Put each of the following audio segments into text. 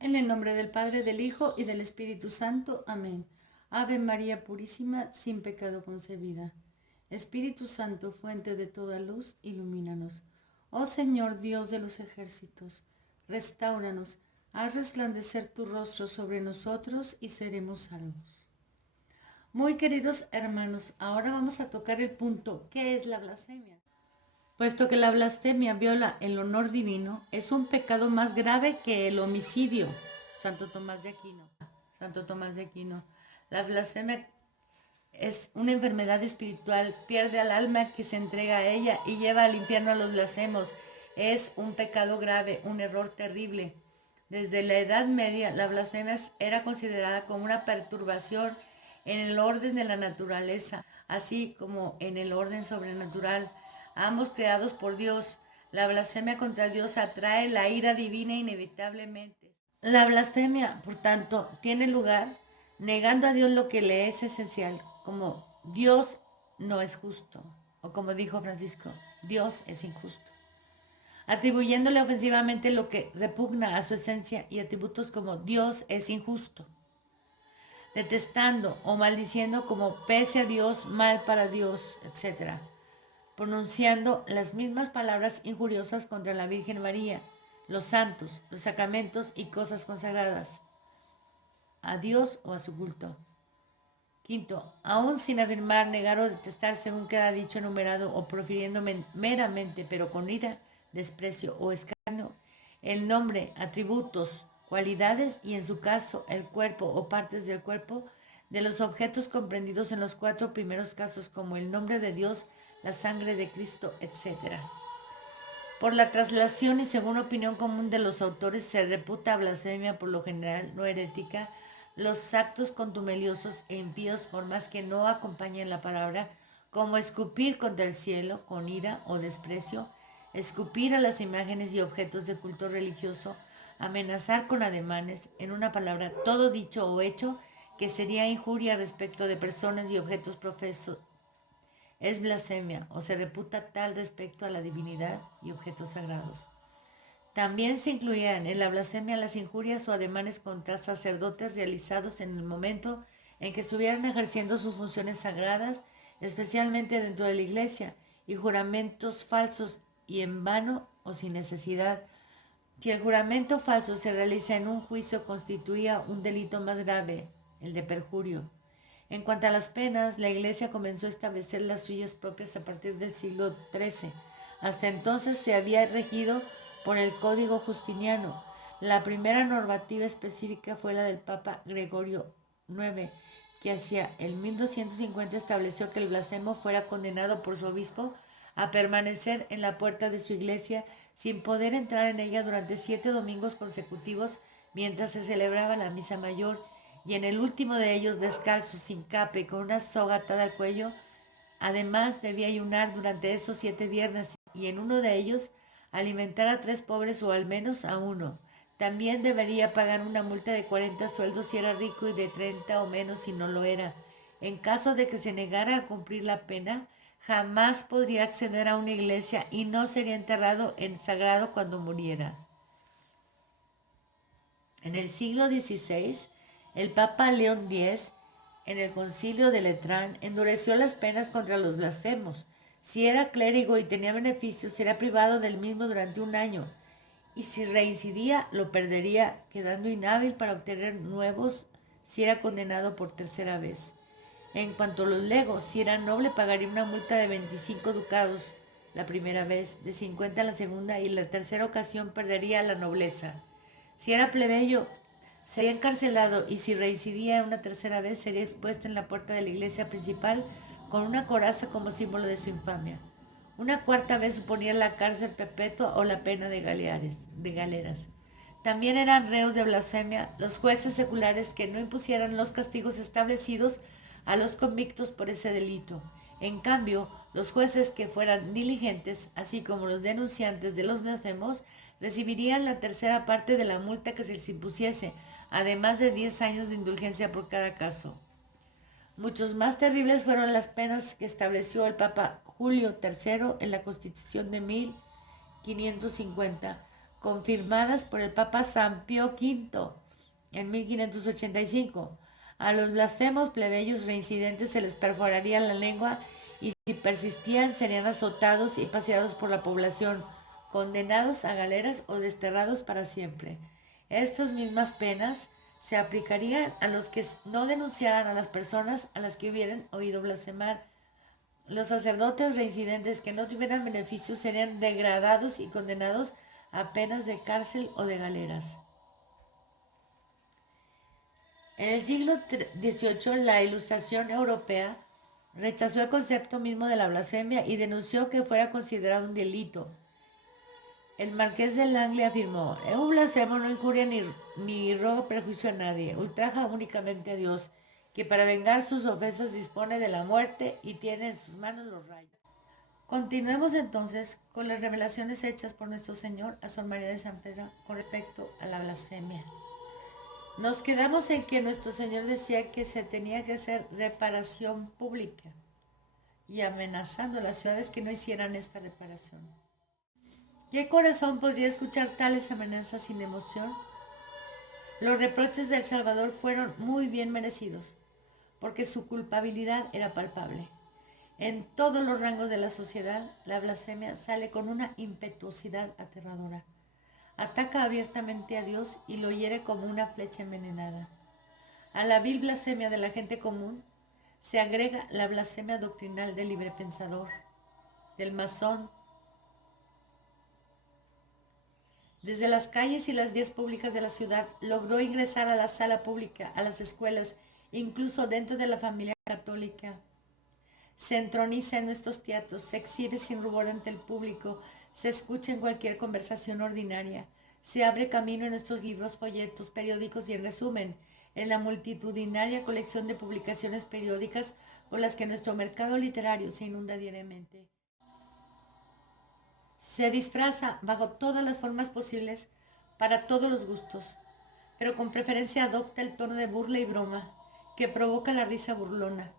En el nombre del Padre, del Hijo y del Espíritu Santo. Amén. Ave María Purísima, sin pecado concebida. Espíritu Santo, fuente de toda luz, ilumínanos. Oh Señor Dios de los ejércitos, restáuranos, haz resplandecer tu rostro sobre nosotros y seremos salvos. Muy queridos hermanos, ahora vamos a tocar el punto, ¿qué es la blasfemia? Puesto que la blasfemia viola el honor divino, es un pecado más grave que el homicidio. Santo Tomás de Aquino. Santo Tomás de Aquino. La blasfemia es una enfermedad espiritual, pierde al alma que se entrega a ella y lleva al infierno a los blasfemos. Es un pecado grave, un error terrible. Desde la Edad Media, la blasfemia era considerada como una perturbación en el orden de la naturaleza, así como en el orden sobrenatural, ambos creados por Dios. La blasfemia contra Dios atrae la ira divina inevitablemente. La blasfemia, por tanto, tiene lugar negando a Dios lo que le es esencial, como Dios no es justo, o como dijo Francisco, Dios es injusto, atribuyéndole ofensivamente lo que repugna a su esencia y atributos como Dios es injusto, detestando o maldiciendo como pese a Dios, mal para Dios, etc., pronunciando las mismas palabras injuriosas contra la Virgen María, los santos, los sacramentos y cosas consagradas a Dios o a su culto. Quinto, aún sin afirmar, negar o detestar según queda dicho enumerado o profiriendo meramente, pero con ira, desprecio o escarnio, el nombre, atributos, cualidades y en su caso el cuerpo o partes del cuerpo de los objetos comprendidos en los cuatro primeros casos como el nombre de Dios, la sangre de Cristo, etc. Por la traslación y según opinión común de los autores se reputa blasfemia por lo general no herética los actos contumeliosos e impíos por más que no acompañen la palabra, como escupir contra el cielo con ira o desprecio, escupir a las imágenes y objetos de culto religioso, amenazar con ademanes, en una palabra, todo dicho o hecho que sería injuria respecto de personas y objetos profesos es blasfemia o se reputa tal respecto a la divinidad y objetos sagrados. También se incluían en la blasfemia las injurias o ademanes contra sacerdotes realizados en el momento en que estuvieran ejerciendo sus funciones sagradas, especialmente dentro de la iglesia, y juramentos falsos y en vano o sin necesidad. Si el juramento falso se realiza en un juicio, constituía un delito más grave, el de perjurio. En cuanto a las penas, la Iglesia comenzó a establecer las suyas propias a partir del siglo XIII. Hasta entonces se había regido por el Código Justiniano. La primera normativa específica fue la del Papa Gregorio IX, que hacia el 1250 estableció que el blasfemo fuera condenado por su obispo a permanecer en la puerta de su iglesia sin poder entrar en ella durante 7 domingos consecutivos mientras se celebraba la misa mayor, y en el último de ellos descalzo, sin capa y con una soga atada al cuello. Además debía ayunar durante esos 7 viernes y en uno de ellos alimentar a 3 pobres o al menos a uno. También debería pagar una multa de 40 sueldos si era rico y de 30 o menos si no lo era. En caso de que se negara a cumplir la pena, jamás podría acceder a una iglesia y no sería enterrado en sagrado cuando muriera. En el siglo XVI, el Papa León X, en el Concilio de Letrán, endureció las penas contra los blasfemos. Si era clérigo y tenía beneficios, era privado del mismo durante un año, y si reincidía, lo perdería, quedando inhábil para obtener nuevos si era condenado por tercera vez. En cuanto a los legos, si era noble, pagaría una multa de 25 ducados la primera vez, de 50 la segunda y la tercera ocasión perdería la nobleza. Si era plebeyo, sería encarcelado y si reincidía una tercera vez sería expuesto en la puerta de la iglesia principal con una coraza como símbolo de su infamia. Una cuarta vez suponía la cárcel perpetua o la pena de galeras. También eran reos de blasfemia los jueces seculares que no impusieran los castigos establecidos a los convictos por ese delito. En cambio, los jueces que fueran diligentes, así como los denunciantes de los blasfemos, recibirían la tercera parte de la multa que se les impusiese, además de 10 años de indulgencia por cada caso. Muchos más terribles fueron las penas que estableció el Papa Julio III en la Constitución de 1550 confirmadas por el Papa San Pío V en 1585. A los blasfemos plebeyos reincidentes se les perforaría la lengua y si persistían serían azotados y paseados por la población, condenados a galeras o desterrados para siempre. Estas mismas penas se aplicarían a los que no denunciaran a las personas a las que hubieran oído blasfemar. Los sacerdotes reincidentes que no tuvieran beneficios serían degradados y condenados a penas de cárcel o de galeras. En el siglo XVIII, la Ilustración europea rechazó el concepto mismo de la blasfemia y denunció que fuera considerado un delito. El marqués de Langley afirmó: un blasfemo no injuria ni roga perjuicio a nadie, ultraja únicamente a Dios, que para vengar sus ofensas dispone de la muerte y tiene en sus manos los rayos. Continuemos entonces con las revelaciones hechas por nuestro Señor a Sor María de San Pedro con respecto a la blasfemia. Nos quedamos en que nuestro Señor decía que se tenía que hacer reparación pública y amenazando a las ciudades que no hicieran esta reparación. ¿Qué corazón podría escuchar tales amenazas sin emoción? Los reproches del Salvador fueron muy bien merecidos, porque su culpabilidad era palpable. En todos los rangos de la sociedad, la blasfemia sale con una impetuosidad aterradora. Ataca abiertamente a Dios y lo hiere como una flecha envenenada. A la vil blasfemia de la gente común se agrega la blasfemia doctrinal del librepensador, del masón. Desde las calles y las vías públicas de la ciudad logró ingresar a la sala pública, a las escuelas, incluso dentro de la familia católica. Se entroniza en nuestros teatros, se exhibe sin rubor ante el público, se escucha en cualquier conversación ordinaria, se abre camino en nuestros libros, folletos, periódicos y, en resumen, en la multitudinaria colección de publicaciones periódicas con las que nuestro mercado literario se inunda diariamente. Se disfraza bajo todas las formas posibles para todos los gustos, pero con preferencia adopta el tono de burla y broma que provoca la risa burlona.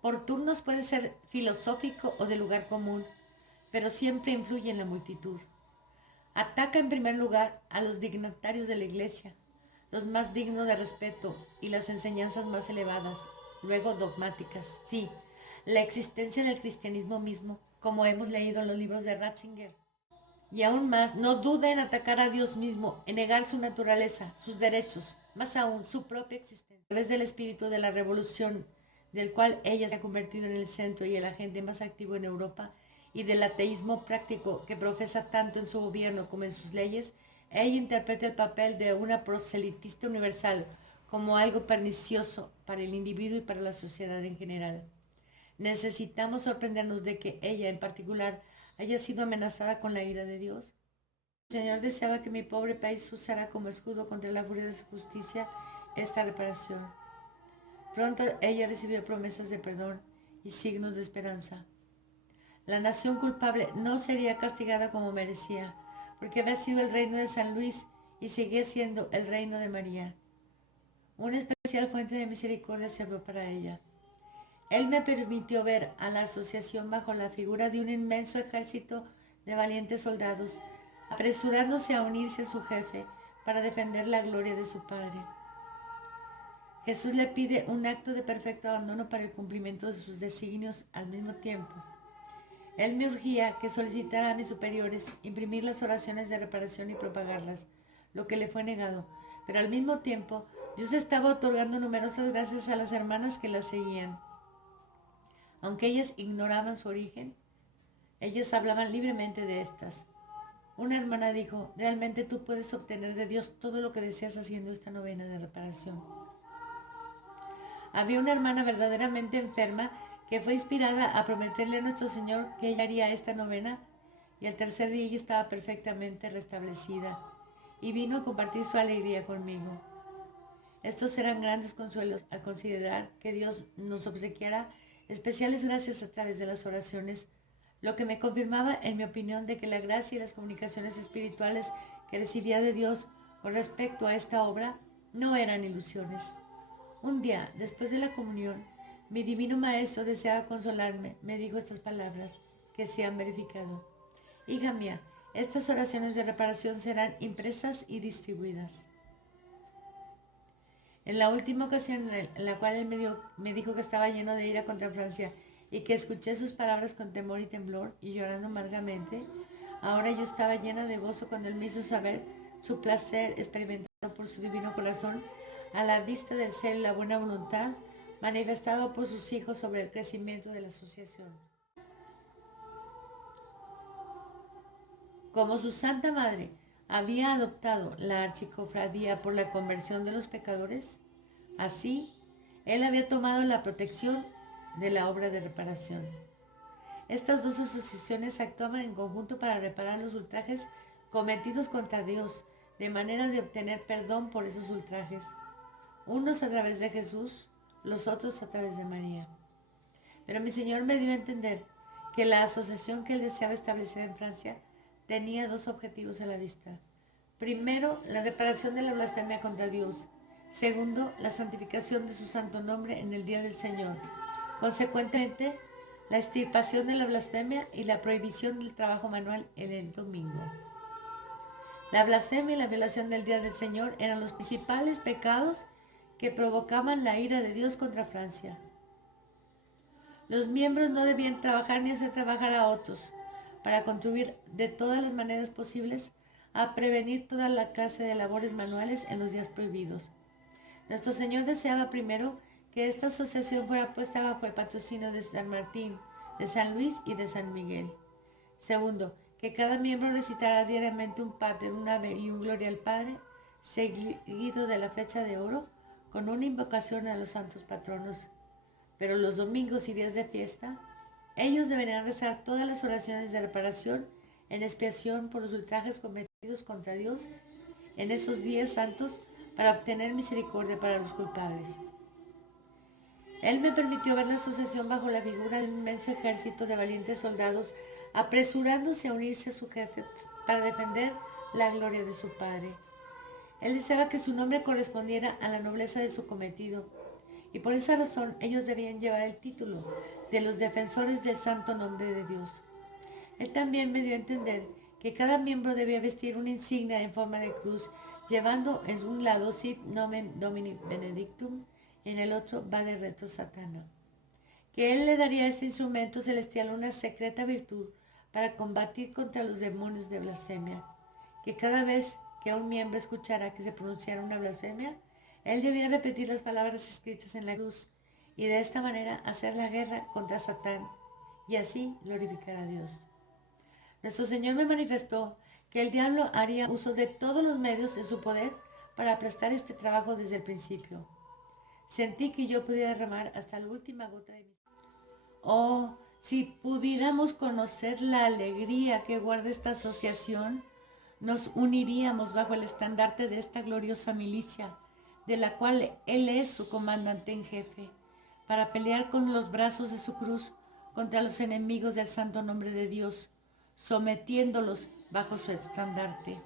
Por turnos puede ser filosófico o de lugar común, pero siempre influye en la multitud. Ataca en primer lugar a los dignatarios de la Iglesia, los más dignos de respeto y las enseñanzas más elevadas, luego dogmáticas. Sí, la existencia del cristianismo mismo, como hemos leído en los libros de Ratzinger. Y aún más, no duda en atacar a Dios mismo, en negar su naturaleza, sus derechos, más aún su propia existencia. A través del espíritu de la revolución, del cual ella se ha convertido en el centro y el agente más activo en Europa, y del ateísmo práctico que profesa tanto en su gobierno como en sus leyes, ella interpreta el papel de una proselitista universal como algo pernicioso para el individuo y para la sociedad en general. Necesitamos sorprendernos de que ella en particular haya sido amenazada con la ira de Dios. El Señor deseaba que mi pobre país usara como escudo contra la furia de su justicia esta reparación. Pronto ella recibió promesas de perdón y signos de esperanza. La nación culpable no sería castigada como merecía, porque había sido el reino de San Luis y seguía siendo el reino de María. Una especial fuente de misericordia se abrió para ella. Él me permitió ver a la asociación bajo la figura de un inmenso ejército de valientes soldados, apresurándose a unirse a su jefe para defender la gloria de su Padre. Jesús le pide un acto de perfecto abandono para el cumplimiento de sus designios al mismo tiempo. Él me urgía que solicitara a mis superiores imprimir las oraciones de reparación y propagarlas, lo que le fue negado, pero al mismo tiempo Dios estaba otorgando numerosas gracias a las hermanas que las seguían. Aunque ellas ignoraban su origen, ellas hablaban libremente de estas. Una hermana dijo: realmente tú puedes obtener de Dios todo lo que deseas haciendo esta novena de reparación. Había una hermana verdaderamente enferma que fue inspirada a prometerle a nuestro Señor que ella haría esta novena, y al tercer día ella estaba perfectamente restablecida y vino a compartir su alegría conmigo. Estos eran grandes consuelos al considerar que Dios nos obsequiara especiales gracias a través de las oraciones, lo que me confirmaba en mi opinión de que la gracia y las comunicaciones espirituales que recibía de Dios con respecto a esta obra no eran ilusiones. Un día, después de la comunión, mi divino maestro deseaba consolarme. Me dijo estas palabras que se han verificado: hija mía, Estas oraciones de reparación serán impresas y distribuidas. En la última ocasión en la cual él me dijo que estaba lleno de ira contra Francia y que escuché sus palabras con temor y temblor y llorando amargamente, ahora yo estaba llena de gozo cuando él me hizo saber su placer experimentado por su divino corazón a la vista del ser y la buena voluntad manifestado por sus hijos sobre el crecimiento de la asociación. Como su Santa Madre había adoptado la archicofradía por la conversión de los pecadores, así él había tomado la protección de la obra de reparación. Estas dos asociaciones actuaban en conjunto para reparar los ultrajes cometidos contra Dios, de manera de obtener perdón por esos ultrajes, unos a través de Jesús, los otros a través de María. Pero mi Señor me dio a entender que la asociación que él deseaba establecer en Francia tenía dos objetivos a la vista. Primero, la reparación de la blasfemia contra Dios. Segundo, la santificación de su santo nombre en el día del Señor. Consecuentemente, la extirpación de la blasfemia y la prohibición del trabajo manual en el domingo. La blasfemia y la violación del día del Señor eran los principales pecados que provocaban la ira de Dios contra Francia. Los miembros no debían trabajar ni hacer trabajar a otros para contribuir de todas las maneras posibles a prevenir toda la clase de labores manuales en los días prohibidos. Nuestro Señor deseaba primero que esta asociación fuera puesta bajo el patrocinio de San Martín, de San Luis y de San Miguel. Segundo, que cada miembro recitara diariamente un Pater, un Ave y un Gloria al Padre, seguido de la flecha de oro, con una invocación a los santos patronos. Pero los domingos y días de fiesta, ellos deberían rezar todas las oraciones de reparación en expiación por los ultrajes cometidos contra Dios en esos días santos para obtener misericordia para los culpables. Él me permitió ver la asociación bajo la figura de un inmenso ejército de valientes soldados apresurándose a unirse a su jefe para defender la gloria de su Padre. Él deseaba que su nombre correspondiera a la nobleza de su cometido, y por esa razón ellos debían llevar el título de los defensores del santo nombre de Dios. Él también me dio a entender que cada miembro debía vestir una insignia en forma de cruz, llevando en un lado Sit Nomen Domini Benedictum, en el otro Vade Retro Satana. Que él le daría a este instrumento celestial una secreta virtud para combatir contra los demonios de blasfemia. Que cada vez que un miembro escuchara que se pronunciara una blasfemia, él debía repetir las palabras escritas en la cruz y de esta manera hacer la guerra contra Satán y así glorificar a Dios. Nuestro Señor me manifestó que el diablo haría uso de todos los medios en su poder para aplastar este trabajo desde el principio. Sentí que yo podía derramar hasta la última gota de mi... Oh, si pudiéramos conocer la alegría que guarda esta asociación, nos uniríamos bajo el estandarte de esta gloriosa milicia, de la cual Él es su comandante en jefe, para pelear con los brazos de su cruz contra los enemigos del santo nombre de Dios, sometiéndolos bajo su estandarte.